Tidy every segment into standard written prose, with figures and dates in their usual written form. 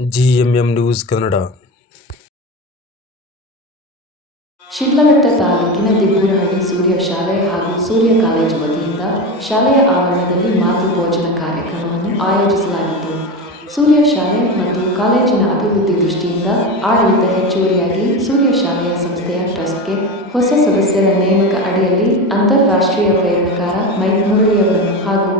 GMM news Kannada. Sidlaghatta ತಾಲೂಕಿನ ದಿಬ್ಬೂರಹಳ್ಳಿ ಸೂರ್ಯ ಶಾಲೆ ಹಾಗೂ ಸೂರ್ಯ ಕಾಲೇಜು ವತಿಯಿಂದ ಶಾಲೆಯ ಆವರಣದಲ್ಲಿ ಮಾತೃ ಭೋಜನ ಕಾರ್ಯಕ್ರಮವನ್ನು ಆಯೋಜಿಸಲಾಗಿತ್ತು. ಸೂರ್ಯ ಶಾಲೆ ಮತ್ತು ಕಾಲೇಜಿನ ಅಭಿವೃದ್ಧಿ ದೃಷ್ಟಿಯಿಂದ ಆಡಳಿತ ಹೆಚ್ಚುವರಿಯಾಗಿ ಸೂರ್ಯ ಶಾಲೆಯ ಸಂಸ್ಥೆಯ ಟ್ರಸ್ಟ್ಗೆ ಹೊಸ ಸದಸ್ಯರ ನೇಮಕ ಅಡಿಯಲ್ಲಿ ಅಂತಾರಾಷ್ಟ್ರೀಯ ಪ್ರೇರಣಕಾರ ಮೈಕ್ ಮುರಳಿಯವರನ್ನು ಹಾಗೂ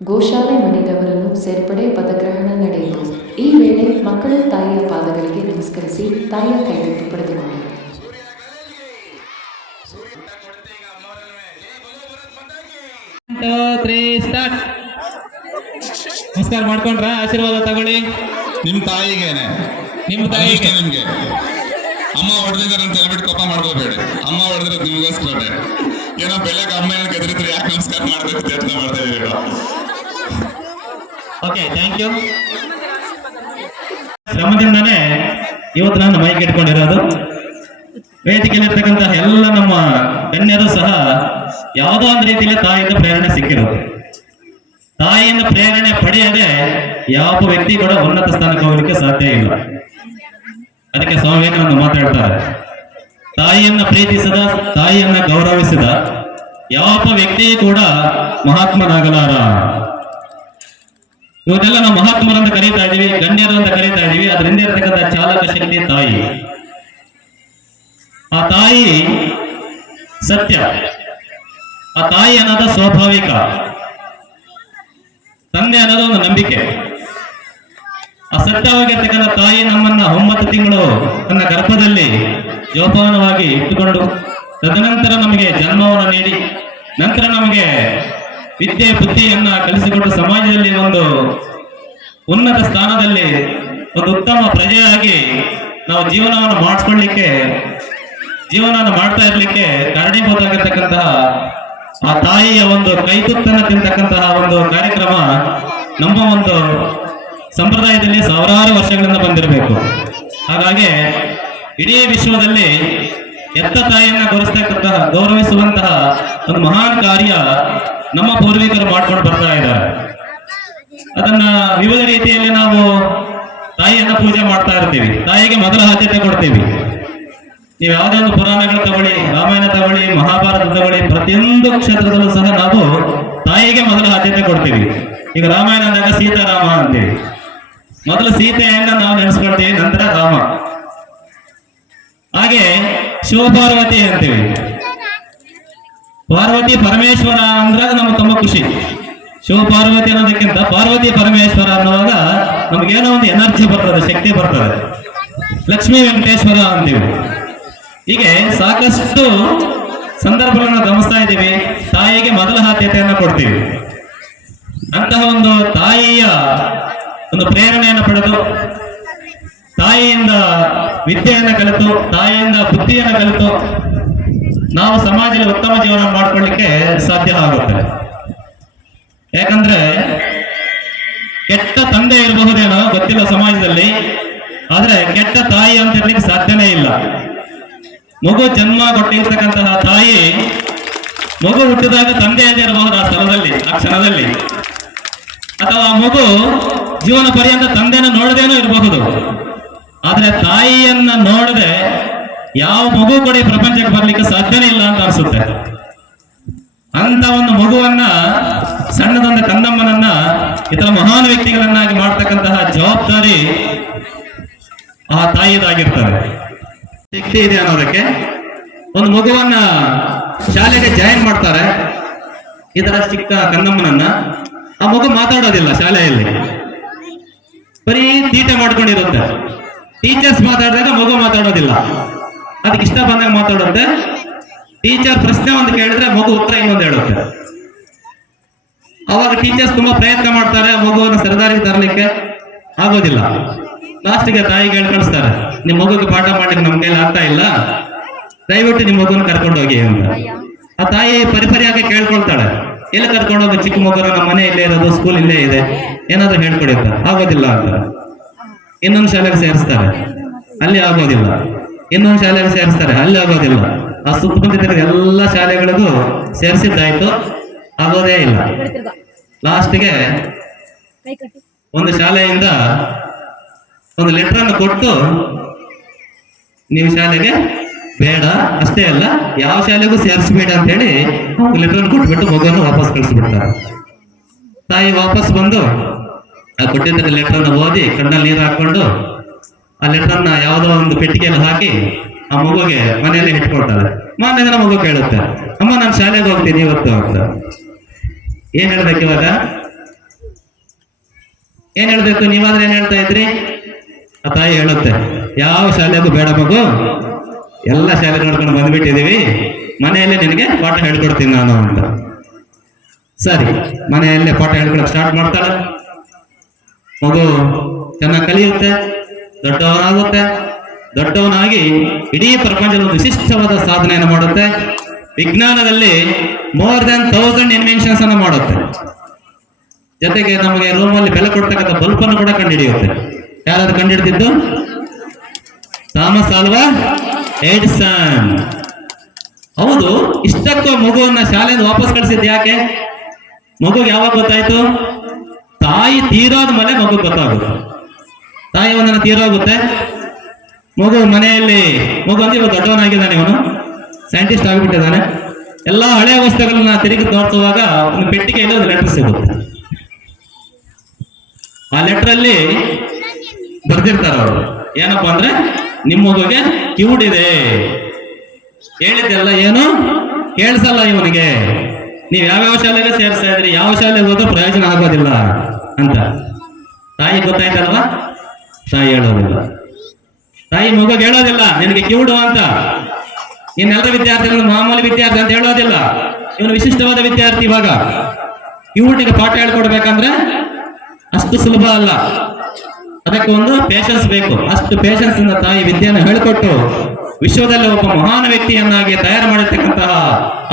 ಗೋಶಾಲೆ ಮಣಿರವರನ್ನು ಸೇರ್ಪಡೆ ಪದಗ್ರಹಣ ನಡೆಯಿತು. ಈ ವೇಳೆ ಮಕ್ಕಳು ತಾಯಿಯ ಪಾದಗಳಿಗೆ ನಮಸ್ಕರಿಸಿ ತಾಯಿಯ ಕೈಗೊಟ್ಟು ಪಡೆದುಕೊಂಡರು. ನಮಸ್ಕಾರ ಮಾಡ್ಕೊಂಡ್ರ, ಆಶೀರ್ವಾದ ತಗೊಳ್ಳಿ. ನಿಮ್ ತಾಯಿಗೇನೆ, ನಿಮ್ಮ ತಾಯಿಗೆ ನಿಮ್ಗೆ ಅಮ್ಮ ಹೊಡೆದಿದ್ದಾರೆ ಅಂತ ಹೇಳ್ಬಿಟ್ಟು ಕೋಪ ಮಾಡ್ಕೋಬೇಡಿ. ಅಮ್ಮ ಹೊಡೆದಿರೋದು ನಿಮ್ಗೋಸ್ಕರನೇ. ಏನೋ ಬೆಳಗ್ಗೆ ಅಮ್ಮ ಏನೋ ಗೆದ್ರಿದ್ರೆ ಯಾಕೆ ನಮಸ್ಕಾರ ಮಾಡ್ಬೇಕು ಪ್ರಯತ್ನ ಮಾಡ್ತಾ ಇದೀವಿ. Okay, thank you. ಶ್ರಮದಿಂದಾನೇ ಇವತ್ತು ನಾನು ಮೈಕ್ ಇಟ್ಕೊಂಡಿರೋದು. ವೇದಿಕೆಯಲ್ಲಿರ್ತಕ್ಕಂತಹ ಎಲ್ಲ ನಮ್ಮ ಗಣ್ಯರು ಸಹ ಯಾವುದೋ ಒಂದು ರೀತಿಯಲ್ಲಿ ತಾಯಿಯಿಂದ ಪ್ರೇರಣೆ ಸಿಕ್ಕಿರೋದು. ತಾಯಿಯಿಂದ ಪ್ರೇರಣೆ ಪಡೆಯದೆ ಯಾವ ವ್ಯಕ್ತಿ ಕೂಡ ಉನ್ನತ ಸ್ಥಾನಕ್ಕೆ ಹೋಗಲಿಕ್ಕೆ ಸಾಧ್ಯ ಇಲ್ಲ. ಅದಕ್ಕೆ ಸ್ವಾಮಿ ವಿವೇಕಾನಂದ ಮಾತಾಡ್ತಾರೆ, ತಾಯಿಯನ್ನ ಪ್ರೀತಿಸಿದ, ತಾಯಿಯನ್ನ ಗೌರವಿಸಿದ ಯಾವ ವ್ಯಕ್ತಿ ಕೂಡ ಮಹಾತ್ಮನಾಗಲಾರ. ಇವನ್ನೆಲ್ಲ ನಾವು ಮಹಾತ್ಮರಂತ ಕರೀತಾ ಇದೀವಿ, ಗಣ್ಯರು ಅಂತ ಕರೀತಾ ಇದೀವಿ. ಅದರಿಂದ ಇರತಕ್ಕಂಥ ಚಾಲಕ ಶಕ್ತಿ ತಾಯಿ. ಆ ತಾಯಿ ಸತ್ಯ, ಆ ತಾಯಿ ಅನ್ನೋದು ಸ್ವಾಭಾವಿಕ, ತಂದೆ ಅನ್ನೋದು ಒಂದು ನಂಬಿಕೆ. ಆ ಸತ್ಯವಾಗಿರ್ತಕ್ಕಂಥ ತಾಯಿ ನಮ್ಮನ್ನ 9 ತಿಂಗಳು ತನ್ನ ಗರ್ಭದಲ್ಲಿ ಜೋಪಾನವಾಗಿ ಇಟ್ಟುಕೊಂಡು ತದನಂತರ ನಮಗೆ ಜನ್ಮವನ್ನು ನೀಡಿ ನಂತರ ನಮಗೆ ವಿದ್ಯೆ ಬುದ್ಧಿಯನ್ನ ಕಲಿಸಿಕೊಂಡು ಸಮಾಜದಲ್ಲಿ ಒಂದು ಉನ್ನತ ಸ್ಥಾನದಲ್ಲಿ ಒಂದು ಉತ್ತಮ ಪ್ರಜೆಯಾಗಿ ನಾವು ಜೀವನವನ್ನು ಮಾಡಿಸ್ಕೊಳ್ಳಿಕ್ಕೆ, ಜೀವನವನ್ನು ಮಾಡ್ತಾ ಇರ್ಲಿಕ್ಕೆ ಕಾರಣೀಭೂತವಾಗಿರ್ತಕ್ಕಂತಹ ಆ ತಾಯಿಯ ಒಂದು ಕೈತುತ್ತನ್ನು ತಿಂತಕ್ಕಂತಹ ಒಂದು ಕಾರ್ಯಕ್ರಮ ನಮ್ಮ ಒಂದು ಸಂಪ್ರದಾಯದಲ್ಲಿ ಸಾವಿರಾರು ವರ್ಷಗಳಿಂದ ಬಂದಿರಬೇಕು. ಹಾಗಾಗಿ ಇಡೀ ವಿಶ್ವದಲ್ಲಿ ಎತ್ತ ತಾಯಿಯನ್ನ ಗೌರವಿಸುವಂತಹ ಒಂದು ಮಹಾನ್ ಕಾರ್ಯ ನಮ್ಮ ಪೂರ್ವಿಕರು ಮಾಡ್ಕೊಂಡು ಬರ್ತಾ ಇದ್ದಾರೆ. ಅದನ್ನ ವಿವಿಧ ರೀತಿಯಲ್ಲಿ ನಾವು ತಾಯಿಯನ್ನ ಪೂಜೆ ಮಾಡ್ತಾ ಇರ್ತೀವಿ. ತಾಯಿಗೆ ಮೊದಲ ಆದ್ಯತೆ ಕೊಡ್ತೀವಿ. ನೀವು ಯಾವುದೇ ಒಂದು ಪುರಾಣಗಳು ತಗೊಳ್ಳಿ, ರಾಮಾಯಣ ತಗೊಳ್ಳಿ, ಮಹಾಭಾರತ ತಗೊಳ್ಳಿ, ಪ್ರತಿಯೊಂದು ಕ್ಷೇತ್ರದಲ್ಲೂ ಸಹ ನಾವು ತಾಯಿಗೆ ಮೊದಲ ಆದ್ಯತೆ ಕೊಡ್ತೀವಿ. ಈಗ ರಾಮಾಯಣ ಅಂದಾಗ ಸೀತಾರಾಮ ಅಂತೀವಿ. ಮೊದಲು ಸೀತೆಯನ್ನ ನಾವು ನೆನೆಸ್ಕೊಳ್ತೀವಿ, ನಂತರ ರಾಮ. ಹಾಗೆ ಶಿವಪಾರ್ವತಿ ಅಂತೀವಿ. ಪಾರ್ವತಿ ಪರಮೇಶ್ವರ ಅಂದ್ರೆ ನಮ್ಗೆ ತುಂಬಾ ಖುಷಿ. ಶಿವಪಾರ್ವತಿ ಅನ್ನೋದಕ್ಕಿಂತ ಪಾರ್ವತಿ ಪರಮೇಶ್ವರ ಅನ್ನುವಾಗ ನಮ್ಗೇನೋ ಒಂದು ಎನರ್ಜಿ ಬರ್ತದೆ, ಶಕ್ತಿ ಬರ್ತದೆ. ಲಕ್ಷ್ಮೀ ವೆಂಕಟೇಶ್ವರ ಅಂತೀವಿ. ಹೀಗೆ ಸಾಕಷ್ಟು ಸಂದರ್ಭಗಳನ್ನು ಗಮನಿಸ್ತಾ ಇದ್ದೀವಿ. ತಾಯಿಗೆ ಮೊದಲ ಆದ್ಯತೆಯನ್ನು ಕೊಡ್ತೀವಿ. ಅಂತಹ ಒಂದು ತಾಯಿಯ ಒಂದು ಪ್ರೇರಣೆಯನ್ನು ಪಡೆದು, ತಾಯಿಯಿಂದ ವಿದ್ಯೆಯನ್ನು ಕಲಿತು, ತಾಯಿಯಿಂದ ಬುದ್ಧಿಯನ್ನು ಕಲಿತು ನಾವು ಸಮಾಜದಲ್ಲಿ ಉತ್ತಮ ಜೀವನ ಮಾಡ್ಕೊಳ್ಳಿಕ್ಕೆ ಸಾಧ್ಯ ಆಗುತ್ತೆ. ಯಾಕಂದ್ರೆ ಕೆಟ್ಟ ತಂದೆ ಇರಬಹುದೇನೋ ಗೊತ್ತಿಲ್ಲ ಸಮಾಜದಲ್ಲಿ, ಆದ್ರೆ ಕೆಟ್ಟ ತಾಯಿ ಅಂತ ಇರ್ಲಿಕ್ಕೆ ಸಾಧ್ಯನೇ ಇಲ್ಲ. ಮಗು ಜನ್ಮ ಕೊಟ್ಟಿರ್ತಕ್ಕಂತಹ ತಾಯಿ ಮಗು ಹುಟ್ಟಿದಾಗ ತಂದೆ ಅದೇ ಇರಬಹುದು ಆ ಸ್ಥಳದಲ್ಲಿ, ಆ ಕ್ಷಣದಲ್ಲಿ. ಅಥವಾ ಆ ಮಗು ಜೀವನ ಪರ್ಯಂತ ತಂದೆಯನ್ನು ನೋಡದೇನೂ ಇರಬಹುದು. ಆದ್ರೆ ತಾಯಿಯನ್ನ ನೋಡದೆ ಯಾವ ಮಗು ಕೂಡ ಈ ಪ್ರಪಂಚಕ್ಕೆ ಬರ್ಲಿಕ್ಕೆ ಸಾಧ್ಯನೇ ಇಲ್ಲ ಅಂತ ಅನಿಸುತ್ತೆ. ಅಂತ ಒಂದು ಮಗುವನ್ನ, ಸಣ್ಣದೊಂದು ಕಂದಮ್ಮನನ್ನ ಇತರ ಮಹಾನ್ ವ್ಯಕ್ತಿಗಳನ್ನಾಗಿ ಮಾಡ್ತಕ್ಕಂತಹ ಜವಾಬ್ದಾರಿ ಆ ತಾಯಿಯದಾಗಿರ್ತದೆ. ಶಕ್ತಿ ಇದೆ ಅನ್ನೋದಕ್ಕೆ ಒಂದು ಮಗುವನ್ನ ಶಾಲೆಗೆ ಜಾಯಿನ್ ಮಾಡ್ತಾರೆ. ಈ ತರ ಚಿಕ್ಕ ಕಂದಮ್ಮನನ್ನ. ಆ ಮಗು ಮಾತಾಡೋದಿಲ್ಲ ಶಾಲೆಯಲ್ಲಿ, ಬರೀ ತೀಟೆ ಮಾಡ್ಕೊಂಡಿರುತ್ತೆ. ಟೀಚರ್ಸ್ ಮಾತಾಡಿದಾಗ ಮಗು ಮಾತಾಡೋದಿಲ್ಲ, ಅದಕ್ಕೆ ಇಷ್ಟ ಬಂದಾಗ ಮಾತಾಡುತ್ತೆ. ಟೀಚರ್ ಪ್ರಶ್ನೆ ಒಂದು ಕೇಳಿದ್ರೆ ಮಗು ಉತ್ತರ ಇನ್ನೊಂದು ಹೇಳುತ್ತೆ. ಅವಾಗ ಟೀಚರ್ಸ್ ತುಂಬಾ ಪ್ರಯತ್ನ ಮಾಡ್ತಾರೆ ಮಗುವನ್ನು ಸರಿದಾರಿಗೆ ತರಲಿಕ್ಕೆ, ಆಗೋದಿಲ್ಲ. ಲಾಸ್ಟ್ಗೆ ತಾಯಿಗೆ ಹೇಳಿ ಕಳಿಸ್ತಾರೆ, ನಿಮ್ ಮಗುಗೆ ಪಾಠ ಮಾಡ್ಲಿಕ್ಕೆ ನಮ್ ಕೈಲಿ ಆಗ್ತಾ ಇಲ್ಲ, ದಯವಿಟ್ಟು ನಿಮ್ ಮಗುವನ್ನು ಕರ್ಕೊಂಡು ಹೋಗಿ ಅಂತ. ಆ ತಾಯಿ ಪರಿಪರಿಯಾಗಿ ಕೇಳ್ಕೊಳ್ತಾಳೆ, ಎಲ್ಲಿ ಕರ್ಕೊಂಡು ಹೋಗಿ, ಚಿಕ್ಕ ಮಗುನ ನಮ್ಮ ಮನೆ ಇಲ್ಲೇ ಇರೋದು, ಸ್ಕೂಲ್ ಇಲ್ಲೇ ಇದೆ, ಏನಾದ್ರು ಹೇಳ್ಕೊಡಿರ್ತ, ಆಗೋದಿಲ್ಲ ಅಂತ. ಇನ್ನೊಂದು ಶಾಲೆಗೆ ಸೇರಿಸ್ತಾರೆ, ಅಲ್ಲಿ ಆಗೋದಿಲ್ಲ. ಇನ್ನೊಂದು ಶಾಲೆಗೆ ಸೇರಿಸ್ತಾರೆ, ಅಲ್ಲಿ ಆಗೋದಿಲ್ಲ. ಆ ಸುತ್ತಮುತ್ತ ಎಲ್ಲ ಶಾಲೆಗಳಿಗೂ ಸೇರಿಸಿದ್ದಾಯ್ತು, ಆಗೋದೇ ಇಲ್ಲ. ಲಾಸ್ಟ್ಗೆ ಒಂದು ಶಾಲೆಯಿಂದ ಒಂದು ಲೆಟರ್ ಅನ್ನು ಕೊಟ್ಟು ನೀವು ಶಾಲೆಗೆ ಬೇಡ, ಅಷ್ಟೇ ಅಲ್ಲ ಯಾವ ಶಾಲೆಗೂ ಸೇರಿಸಬೇಡ ಅಂತ ಹೇಳಿ ಲೆಟರ್ ಅನ್ನು ಕೊಟ್ಬಿಟ್ಟು ಮಗುವನ್ನು ವಾಪಸ್ ಕಳಿಸ್ಬಿಡ್ತಾರೆ. ತಾಯಿ ವಾಪಸ್ ಬಂದು ಆ ಕೊಟ್ಟಿದ್ದ ಲೆಟರ್ ಅನ್ನು ಓದಿ ಕಣ್ಣಲ್ಲಿ ನೀರು ಹಾಕೊಂಡು ಆ ಲೆಟರ್ ಅನ್ನ ಯಾವುದೋ ಒಂದು ಪೆಟ್ಟಿಗೆಯಲ್ಲಿ ಹಾಕಿ ಆ ಮಗುಗೆ ಮನೆಯಲ್ಲೇ ಇಟ್ಕೊಳ್ತಾಳೆ. ಮಾರನೇ ದಿನ ಮಗು ಕೇಳುತ್ತೆ, ಅಮ್ಮ ನಾನು ಶಾಲೆಗೆ ಹೋಗ್ತೀನಿ ಇವತ್ತು ಅಂತ. ಏನ್ ಹೇಳ್ಬೇಕು ಇವಾಗ? ಏನ್ ಹೇಳ್ಬೇಕು? ನೀವಾದ್ರೆ ಏನ್ ಹೇಳ್ತಾ ಇದ್ರಿ? ಆ ತಾಯಿ ಹೇಳುತ್ತೆ, ಯಾವ ಶಾಲೆಗೂ ಬೇಡ ಮಗು, ಎಲ್ಲ ಶಾಲೆ ನೋಡ್ಕೊಂಡು ಬಂದ್ಬಿಟ್ಟಿದೀವಿ, ಮನೆಯಲ್ಲೇ ನಿನಗೆ ಪಾಠ ಹೇಳ್ಕೊಡ್ತೀನಿ ನಾನು ಅಂತ. ಸರಿ, ಮನೆಯಲ್ಲೇ ಪಾಠ ಹೇಳ್ಕೊಳಕ್ ಸ್ಟಾರ್ಟ್ ಮಾಡ್ತಾಳೆ. ಮಗು ಚೆನ್ನಾಗಿ ಕಲಿಯುತ್ತೆ, ದೊಡ್ಡವನಾಗುತ್ತೆ. ದೊಡ್ಡವನಾಗಿ ಇಡೀ ಪ್ರಪಂಚದ ಒಂದು ವಿಶಿಷ್ಟವಾದ ಸಾಧನೆಯನ್ನು ಮಾಡುತ್ತೆ. ವಿಜ್ಞಾನದಲ್ಲಿ ಮೋರ್ ದನ್ 1000 ಇನ್ವೆನ್ಷನ್ಸ್ ಅನ್ನು ಮಾಡುತ್ತೆ. ಜೊತೆಗೆ ನಮಗೆ ರೂಮಲ್ಲಿ ಬೆಲೆ ಕೊಡ್ತಕ್ಕಂಥ ಬಲ್ಬ್ ಅನ್ನು ಕೂಡ ಕಂಡುಹಿಡಿಯುತ್ತೆ. ಯಾರಾದ್ರೂ ಕಂಡುಹಿಡಿದಿದ್ದು? ಥಾಮಸ್ ಆಲ್ವಾ ಎಡಿಸನ್. ಹೌದು, ಇಷ್ಟಕ್ಕೂ ಮಗುವನ್ನ ಶಾಲೆಯಿಂದ ವಾಪಸ್ ಕಳಿಸಿದ್ದು ಯಾಕೆ? ಮಗುಗೆ ಯಾವಾಗ ಗೊತ್ತಾಯ್ತು? ತಾಯಿ ತೀರೋದ ಮೇಲೆ ಮಗು ಗೊತ್ತಾಗುತ್ತೆ. ತಾಯಿ ಒಂದನ್ನ ತೀರೋಗುತ್ತೆ, ಮಗು ಮನೆಯಲ್ಲಿ ಮಗು ಅಂದ್ರೆ ಇವಾಗ ದೊಡ್ಡವನಾಗಿದ್ದಾನೆ, ಇವನು ಸೈಂಟಿಸ್ಟ್ ಆಗಿಬಿಟ್ಟಿದ್ದಾನೆ. ಎಲ್ಲಾ ಹಳೆಯ ವಸ್ತುಗಳನ್ನ ತಿರುಗಿ ತೋರಿಸುವಾಗ ಒಂದು ಪೆಟ್ಟಿಗೆಯಲ್ಲಿ ಒಂದು ಲೆಟರ್ ಸಿಗುತ್ತೆ. ಆ ಲೆಟರ್ ಅಲ್ಲಿ ಬರ್ದಿರ್ತಾರ ಅವರು, ಏನಪ್ಪಾ ಅಂದ್ರೆ ನಿಮ್ಮ ಮಗುಗೆ ಕಿವುಡಿದೆ, ಹೇಳಿದ್ದೆಲ್ಲ ಏನು ಕೇಳಿಸಲ್ಲ ಇವನಿಗೆ, ನೀವು ಯಾವ್ಯಾವ ಶಾಲೆಗೆ ಸೇರಿಸ್ತಾ ಇದ್ರಿ, ಯಾವ ಶಾಲೆಗೆ ಹೋದ್ರೂ ಪ್ರಯೋಜನ ಆಗೋದಿಲ್ಲ ಅಂತ. ತಾಯಿ ಗೊತ್ತಾಯ್ತಲ್ವಾ? ತಾಯಿ ಹೇಳೋದಿಲ್ಲ. ತಾಯಿ ಮಗುಗೆ ಹೇಳೋದಿಲ್ಲ ನಿನಗೆ ಕಿವುಡು ಅಂತ. ಇನ್ನೆಲ್ಲರ ವಿದ್ಯಾರ್ಥಿಗಳನ್ನು ಮಾಮೂಲಿ ವಿದ್ಯಾರ್ಥಿ ಅಂತ ಹೇಳೋದಿಲ್ಲ, ಇವನು ವಿಶಿಷ್ಟವಾದ ವಿದ್ಯಾರ್ಥಿ. ಇವಾಗ ಕಿವುಡಿಗೆ ಪಾಠ ಹೇಳ್ಕೊಡ್ಬೇಕಂದ್ರೆ ಅಷ್ಟು ಸುಲಭ ಅಲ್ಲ, ಅದಕ್ಕೆ ಒಂದು ಪೇಷನ್ಸ್ ಬೇಕು. ಅಷ್ಟು ಪೇಷನ್ಸ್ ಇಂದ ತಾಯಿ ವಿದ್ಯೆಯನ್ನು ಹೇಳಿಕೊಟ್ಟು ವಿಶ್ವದಲ್ಲಿ ಒಬ್ಬ ಮಹಾನ್ ವ್ಯಕ್ತಿಯನ್ನಾಗಿ ತಯಾರು ಮಾಡಿರ್ತಕ್ಕಂತಹ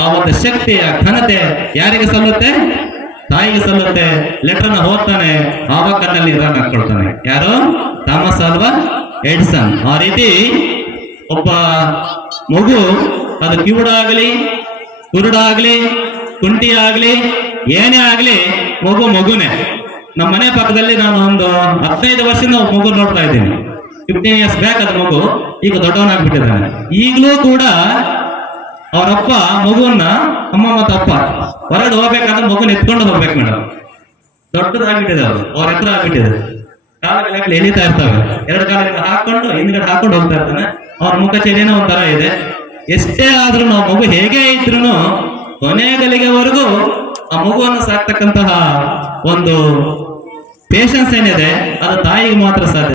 ಆ ಒಂದು ಶಕ್ತಿಯ ಘನತೆ ಯಾರಿಗೆ ಸಲ್ಲುತ್ತೆ? ತಾಯಿಗೆ ಸಲ್ಲುತ್ತೆ. ಲೆಟರ್ ನ ಓದ್ತಾನೆ, ಆವಾಗ ಕಣ್ಣಲ್ಲಿ ನೀರನ್ನು ಹಾಕೊಳ್ತಾನೆ. ಯಾರು? ಥಾಮಸ್ ಆಲ್ವಾ ಎಡಿಸನ್. ಆ ರೀತಿ ಒಬ್ಬ ಮಗು, ಅದು ಕಿವುಡಾಗ್ಲಿ, ಕುರುಡಾಗ್ಲಿ, ಕುಂಟಿ ಆಗ್ಲಿ, ಏನೇ ಆಗ್ಲಿ, ಮಗುನೇ. ನಮ್ಮ ಮನೆ ಪಕ್ಕದಲ್ಲಿ ನಾನು ಒಂದು 15 ವರ್ಷದಿಂದ ಮಗು ನೋಡ್ತಾ ಇದ್ದೀನಿ. 15 years ಬ್ಯಾಕ್ ಅದು ಮಗು, ಈಗ ದೊಡ್ಡವನಾಗ್ಬಿಟ್ಟಿದ್ದಾನೆ. ಈಗಲೂ ಕೂಡ ಅವರಪ್ಪ ಮಗುವನ್ನ, ಅಮ್ಮ ಮತ್ತು ಅಪ್ಪ ಹೊರಗಡೆ ಹೋಗ್ಬೇಕಂದ್ರೆ ಮಗುನ ಎತ್ಕೊಂಡು ಹೋಗ್ಬೇಕು ಮೇಡಮ್. ದೊಡ್ಡದಾಗ್ಬಿಟ್ಟಿದೆ, ಅವ್ರ ಎತ್ತರ ಆಗ್ಬಿಟ್ಟಿದೆ, ಕಾಲಗಳಲ್ಲಿ ಎಳಿತಾ ಇರ್ತವೆ. 2 ಕಾಲದಿಂದ ಹಾಕೊಂಡು ಹಿಂದ್ಗಡೆ ಹಾಕೊಂಡು ಹೋಗ್ತಾ ಇರ್ತಾನೆ. ಅವ್ರ ಮುಖ ಚೇನೇನೋ ಒಂಥರ ಇದೆ. ಎಷ್ಟೇ ಆದ್ರೂ ನಾವು ಮಗು ಹೇಗೆ ಇದ್ರು ಕೊನೆ ಗಳಿಗೆವರೆಗೂ ಆ ಮಗುವನ್ನು ಸಾಕ್ತಕ್ಕಂತಹ ಒಂದು ಪೇಷನ್ಸ್ ಏನಿದೆ ಅದು ತಾಯಿಗೆ ಮಾತ್ರ ಸಾಧ್ಯ.